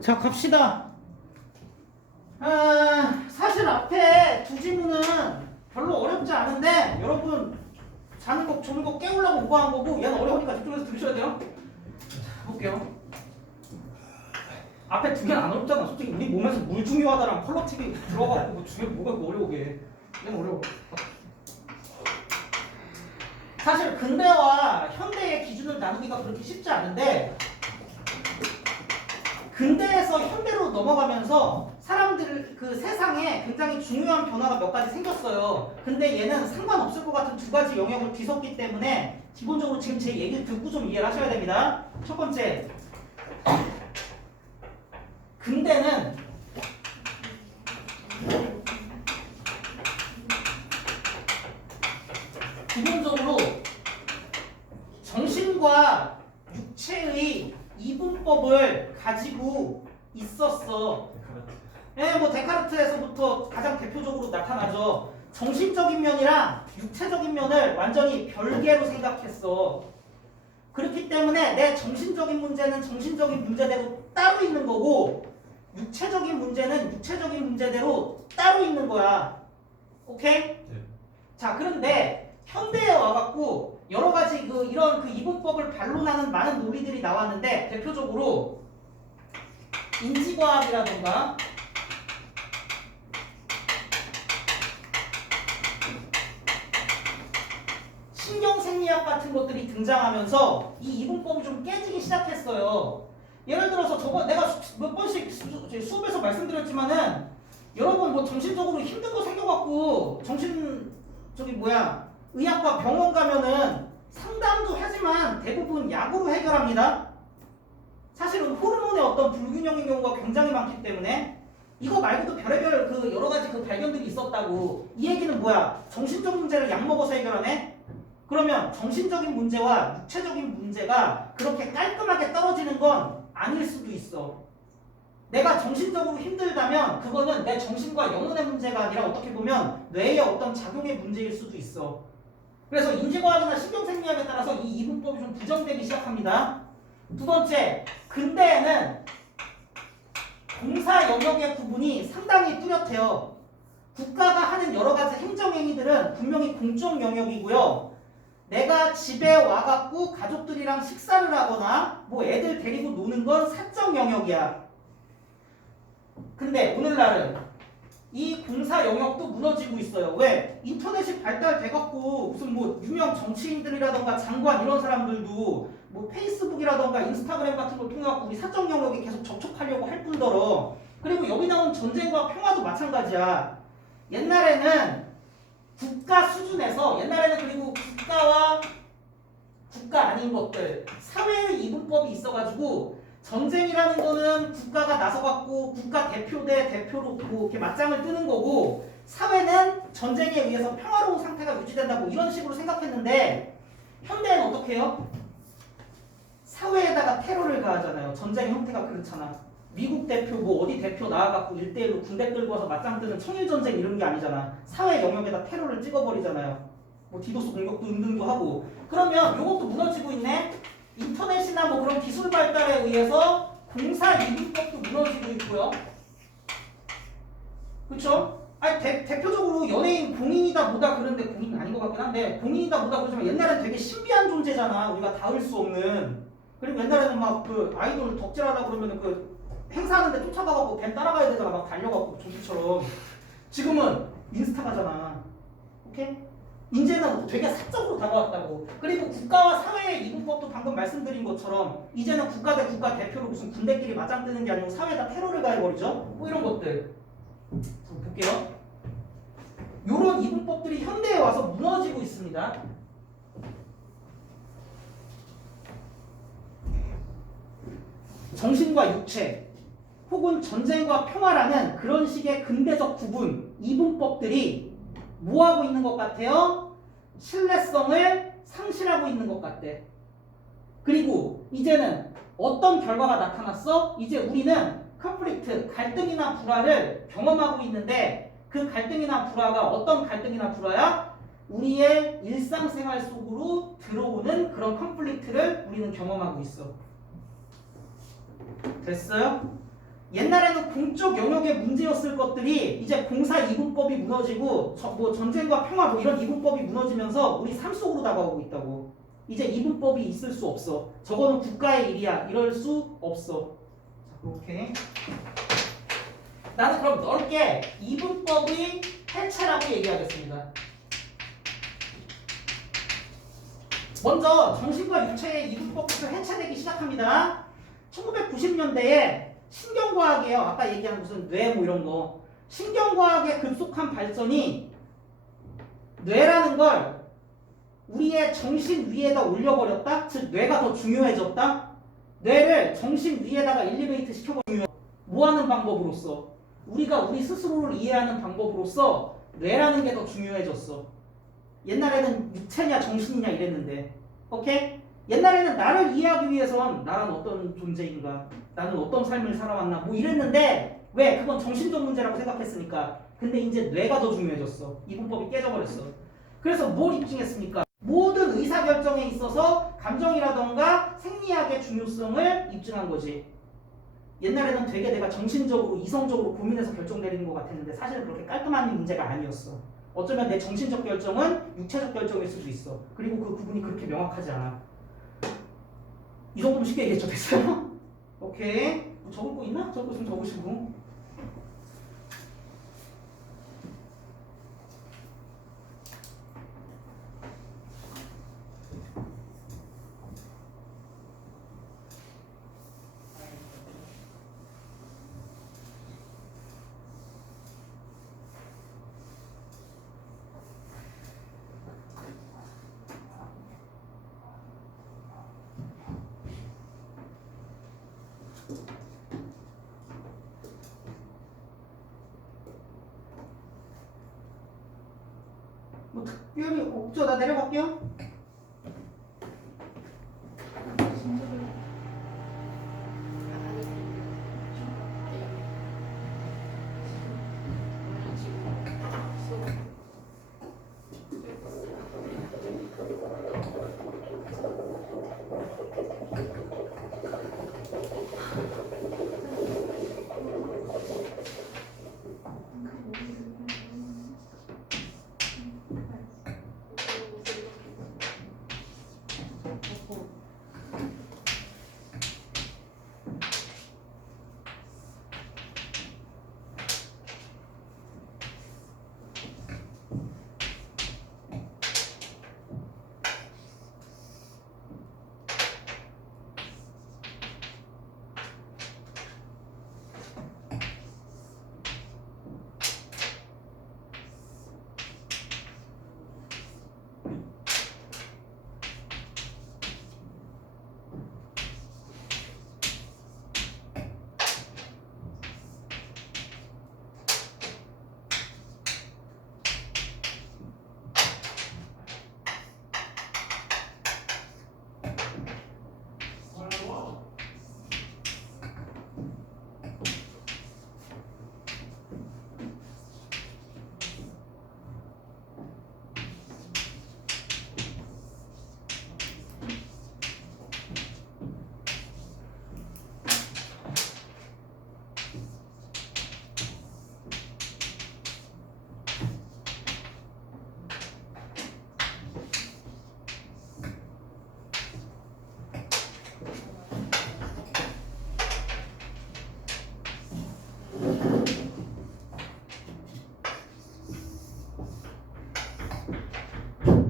자, 갑시다. 사실 앞에 두 지문은 별로 어렵지 않은데 여러분 자는 거 조는 거 깨우려고 오버한 거고 얘는 어려우니까 집중해서 들으셔야 돼요. 자, 볼게요. 앞에 두 개는 안 어렵잖아. 솔직히 우리 몸에서 물 중요하다랑 컬러 TV 들어가고 뭐 중요 뭐가 어려우게. 얘는 어려워. 사실 근대와 현대의 기준을 나누기가 그렇게 쉽지 않은데 근대에서 현대로 넘어가면서 사람들 그 세상에 굉장히 중요한 변화가 몇 가지 생겼어요. 근데 얘는 상관없을 것 같은 두 가지 영역을 뒤섞기 때문에 기본적으로 지금 제 얘기를 듣고 좀 이해를 하셔야 됩니다. 첫 번째, 근대는 기본적으로 정신과 육체의 이분법을 가지고 있었어. 예, 뭐 데카르트에서부터 가장 대표적으로 나타나죠. 정신적인 면이랑 육체적인 면을 완전히 별개로 생각했어. 그렇기 때문에 내 정신적인 문제는 정신적인 문제대로 따로 있는 거고 육체적인 문제는 육체적인 문제대로 따로 있는 거야. 오케이? 네. 자, 그런데 현대에 와갖고 여러 가지 이런 이분법을 반론하는 많은 논리들이 나왔는데 대표적으로 인지과학이라던가 신경생리학 같은 것들이 등장하면서 이 이분법이 좀 깨지기 시작했어요. 예를 들어서 내가 몇 번씩 수업에서 말씀드렸지만은 여러분 뭐 정신적으로 힘든 거 생겨갖고 의학과 병원 가면은 상담도 하지만 대부분 약으로 해결합니다. 사실은 호르몬의 어떤 불균형인 경우가 굉장히 많기 때문에 이거 말고도 별의별 여러 가지 발견들이 있었다고. 이 얘기는 뭐야? 정신적 문제를 약 먹어서 해결하네? 그러면 정신적인 문제와 육체적인 문제가 그렇게 깔끔하게 떨어지는 건 아닐 수도 있어. 내가 정신적으로 힘들다면 그거는 내 정신과 영혼의 문제가 아니라 어떻게 보면 뇌의 어떤 작용의 문제일 수도 있어. 그래서 인지과학이나 신경생리학에 따라서 이 이분법이 좀 부정되기 시작합니다. 두 번째, 근대에는 공사 영역의 구분이 상당히 뚜렷해요. 국가가 하는 여러 가지 행정행위들은 분명히 공적 영역이고요. 내가 집에 와갖고 가족들이랑 식사를 하거나 뭐 애들 데리고 노는 건 사적 영역이야. 근데 오늘날은 이 공사 영역도 무너지고 있어요. 왜? 인터넷이 발달돼갖고 무슨 뭐 유명 정치인들이라던가 장관 이런 사람들도 뭐 페이스북이라던가 인스타그램 같은 걸 통해갖고 우리 사적 영역에 계속 접촉하려고 할 뿐더러 그리고 여기 나온 전쟁과 평화도 마찬가지야. 옛날에는 국가 수준에서 그리고 국가와 국가 아닌 것들 사회의 이분법이 있어가지고 전쟁이라는 거는 국가가 나서갖고 국가 대표 대 대표로 이렇게 맞짱을 뜨는 거고 사회는 전쟁에 의해서 평화로운 상태가 유지된다고 이런 식으로 생각했는데 현대는 어떻게 해요? 사회에다가 테러를 가하잖아요. 전쟁 형태가 그렇잖아. 미국 대표 어디 대표 나와갖고 1대1로 군대 끌고 와서 맞짱 뜨는 청일전쟁 이런 게 아니잖아. 사회 영역에다 테러를 찍어버리잖아요. 뭐 디도스 공격도 은등도 하고. 그러면 이것도 무너지고 있네. 인터넷이나 뭐 그런 기술 발달에 의해서 공사 이분법도 무너지고 있고요. 그쵸? 아니 대표적으로 연예인 공인이다 뭐다 그런데 공인은 아닌 것 같긴 한데 공인이다 뭐다 그러지만 옛날엔 되게 신비한 존재잖아. 우리가 닿을 수 없는. 그리고 옛날에는 막 아이돌 덕질하다 그러면은 행사하는데 쫓아가갖고 뱀 따라가야 되잖아. 막 달려가고 좀비처럼. 지금은 인스타가잖아. 오케이? 이제는 되게 사적으로 다가왔다고. 그리고 국가와 사회의 이분법도 방금 말씀드린 것처럼 이제는 국가 대 국가 대표로 무슨 군대끼리 맞짱 뜨는 게 아니고 사회에다 테러를 가해버리죠. 뭐 이런 것들. 볼게요. 요런 이분법들이 현대에 와서 무너지고 있습니다. 정신과 육체 혹은 전쟁과 평화라는 그런 식의 근대적 구분, 이분법들이 뭐하고 있는 것 같아요? 신뢰성을 상실하고 있는 것 같대. 그리고 이제는 어떤 결과가 나타났어? 이제 우리는 컨플릭트, 갈등이나 불화를 경험하고 있는데 그 갈등이나 불화가 어떤 갈등이나 불화야? 우리의 일상생활 속으로 들어오는 그런 컨플릭트를 우리는 경험하고 있어. 됐어요? 옛날에는 공적 영역의 문제였을 것들이 이제 공사 이분법이 무너지고 뭐 전쟁과 평화 뭐 이런 이분법이 무너지면서 우리 삶 속으로 다가오고 있다고. 이제 이분법이 있을 수 없어. 저거는 국가의 일이야. 이럴 수 없어. 자, 오케이. 나는 그럼 넓게 이분법의 해체라고 얘기하겠습니다. 먼저 정신과 육체의 이분법부터 해체되기 시작합니다. 1990년대에 신경과학이에요. 아까 얘기한 무슨 뇌 뭐 이런 거. 신경과학의 급속한 발전이 뇌라는 걸 우리의 정신 위에다 올려버렸다. 즉 뇌가 더 중요해졌다. 뇌를 정신 위에다가 엘리베이트 시켜버리면 뭐 하는 방법으로서 우리가 우리 스스로를 이해하는 방법으로서 뇌라는 게 더 중요해졌어. 옛날에는 육체냐 정신이냐 이랬는데, 오케이? 옛날에는 나를 이해하기 위해선 나는 어떤 존재인가, 나는 어떤 삶을 살아왔나 뭐 이랬는데, 왜? 그건 정신적 문제라고 생각했으니까. 근데 이제 뇌가 더 중요해졌어. 이분법이 깨져버렸어. 그래서 뭘 입증했습니까? 모든 의사결정에 있어서 감정이라던가 생리학의 중요성을 입증한 거지. 옛날에는 되게 내가 정신적으로 이성적으로 고민해서 결정 내리는 것 같았는데 사실은 그렇게 깔끔한 문제가 아니었어. 어쩌면 내 정신적 결정은 육체적 결정일 수도 있어. 그리고 그 구분이 그렇게 명확하지 않아. 이 정도면 쉽게 얘기했죠. 됐어요? 오케이. 뭐 적을 거 있나? 적을 거 있으면 적으시고. 뭐 특별히 없죠. 나 내려갈게요.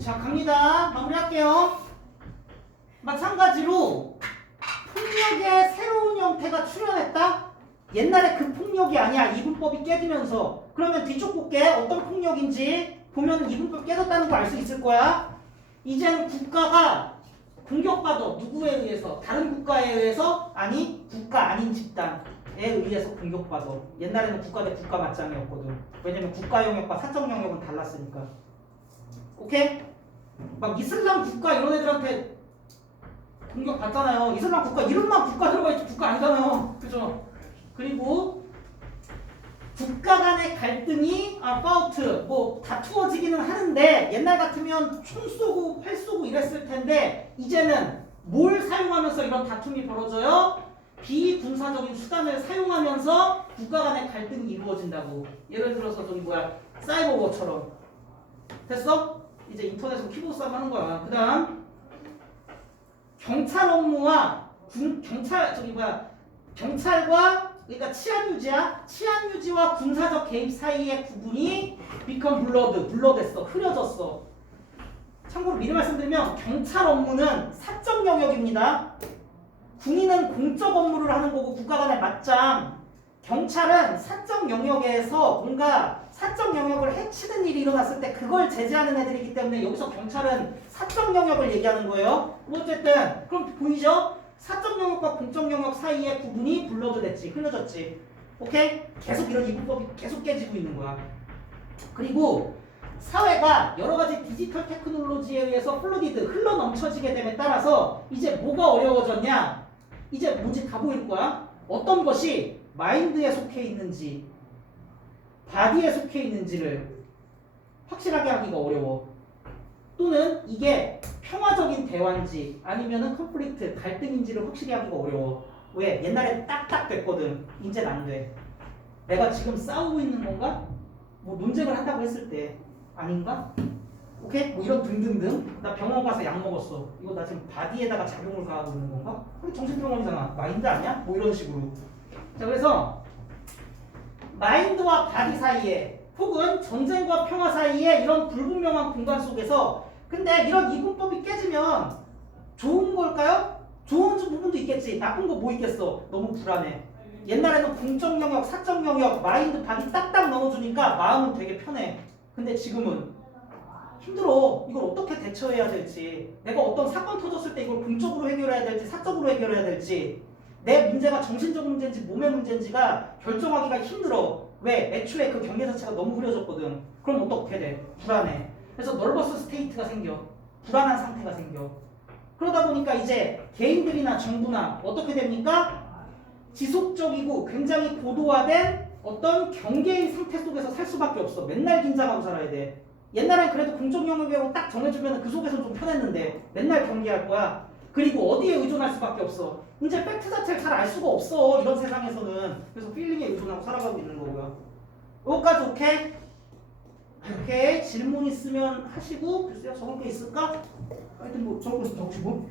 자, 갑니다. 마무리할게요. 마찬가지로 폭력의 새로운 형태가 출현했다? 옛날에 그 폭력이 아니야. 이분법이 깨지면서. 그러면 뒤쪽 볼게. 어떤 폭력인지 보면 이분법 깨졌다는 거 알 수 있을 거야. 이제는 국가가 공격받아. 누구에 의해서? 다른 국가에 의해서? 아니, 국가 아닌 집단에 의해서 공격받아. 옛날에는 국가 대 국가 맞짱이었거든. 왜냐면 국가 영역과 사적 영역은 달랐으니까. 오케이? 막 이슬람 국가 이런 애들한테 공격 받잖아요. 이슬람 국가 이름만 국가 들어가 있지 국가 아니잖아요. 그죠? 그리고 국가 간의 갈등이 파우트 뭐 다투어지기는 하는데 옛날 같으면 총 쏘고 활 쏘고 이랬을 텐데 이제는 뭘 사용하면서 이런 다툼이 벌어져요? 비군사적인 수단을 사용하면서 국가 간의 갈등이 이루어진다고. 예를 들어서 저기 뭐야 사이버워처럼. 됐어? 이제 인터넷으로 키보드 싸움 하는 거야. 그 다음 경찰 업무와 경찰과 그러니까 치안 유지와 군사적 개입 사이의 구분이 become 블러됐어. 흐려졌어. 참고로 미리 말씀드리면 경찰 업무는 사적 영역입니다. 군인은 공적 업무를 하는 거고 국가 간의 맞짱. 경찰은 사적 영역에서 뭔가 사적 영역을 해치는 일이 일어났을 때 그걸 제재하는 애들이기 때문에 여기서 경찰은 사적 영역을 얘기하는 거예요. 어쨌든 그럼 보이죠? 사적 영역과 공적 영역 사이의 구분이 블러드됐지, 흘려졌지. 오케이? 계속 이런 이분법이 계속 깨지고 있는 거야. 그리고 사회가 여러 가지 디지털 테크놀로지에 의해서 흘러 넘쳐지게 됨에 따라서 이제 뭐가 어려워졌냐? 이제 뭔지 다 보일 거야. 어떤 것이 마인드에 속해 있는지, 바디에 속해 있는지를 확실하게 하기가 어려워. 또는 이게 평화적인 대화인지 아니면은 컨플릭트, 갈등인지를 확실히 하기가 어려워. 왜? 옛날에 딱딱 됐거든. 이제는 안 돼. 내가 지금 싸우고 있는 건가? 뭐 논쟁을 한다고 했을 때 아닌가? 오케이? 뭐 이런 등등등. 나 병원 가서 약 먹었어. 이거 나 지금 바디에다가 작용을 가하고 있는 건가? 그게 정신병원이잖아. 마인드 아니야? 뭐 이런 식으로. 자, 그래서 마인드와 바디 사이에 혹은 전쟁과 평화 사이에 이런 불분명한 공간 속에서 근데 이런 이분법이 깨지면 좋은 걸까요? 좋은 부분도 있겠지. 나쁜 거 뭐 있겠어? 너무 불안해. 옛날에는 공적 영역, 사적 영역, 마인드, 바디 딱딱 넣어주니까 마음은 되게 편해. 근데 지금은 힘들어. 이걸 어떻게 대처해야 될지. 내가 어떤 사건 터졌을 때 이걸 공적으로 해결해야 될지 사적으로 해결해야 될지. 내 문제가 정신적 문제인지 몸의 문제인지가 결정하기가 힘들어. 왜? 애초에 그 경계 자체가 너무 흐려졌거든. 그럼 어떻게 돼? 불안해. 그래서 널버스 스테이트가 생겨. 불안한 상태가 생겨. 그러다 보니까 이제 개인들이나 정부나 어떻게 됩니까? 지속적이고 굉장히 고도화된 어떤 경계의 상태 속에서 살 수밖에 없어. 맨날 긴장하고 살아야 돼. 옛날엔 그래도 공적 영역이라고 딱 정해주면 그 속에서 좀 편했는데 맨날 경계할 거야. 그리고 어디에 의존할 수밖에 없어. 이제 팩트 자체를 잘 알 수가 없어. 이런 세상에서는. 그래서 필링에 의존하고 살아가고 있는 거고요. 여기까지 오케이? 오케이. 질문 있으면 하시고 글쎄요 적을 게 있을까? 하여튼 뭐 적을 거 있으면 적으시고